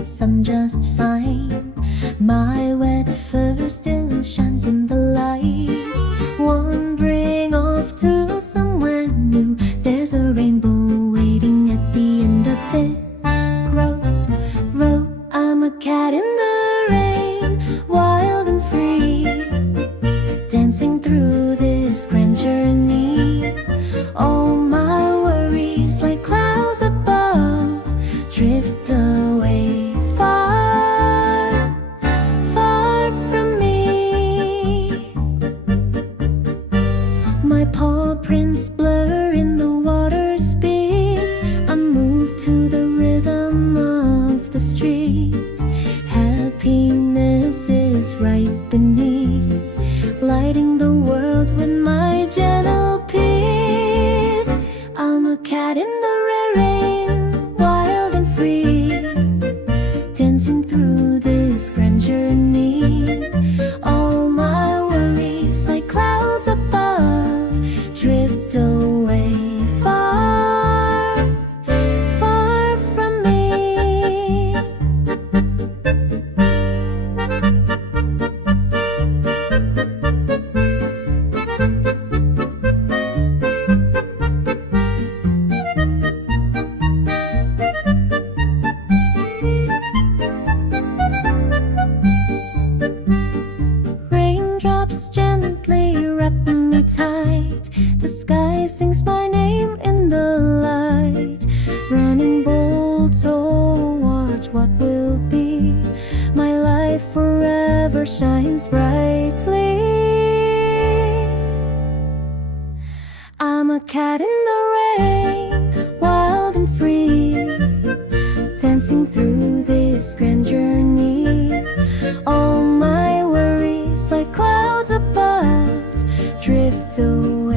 worries, I'm just fine. My wet fur still shines in the light. Wandering off to somewhere new, there's a rainbow waiting at the end of the road. I'm a cat in the rain, wild and free, dancing through this grand journey. All my worries like clouds above drift away far, far from me. My paw prints blur in the water's beat. I'm moved to the rhythm of the street. Happiness is right beneath, lighting the world with my gentle peace. I'm a cat in the rain, wild and free, dancing through this grand journey. All my worries like clouds above drift away far, far from me. Raindrops gently wrap me tight. The sky sings my name in the light. Running bold towards what will be. My life forever shines brightly. I'm a cat in the rain, wild and free, dancing through this grand journey. All my worries like clouds above drift away.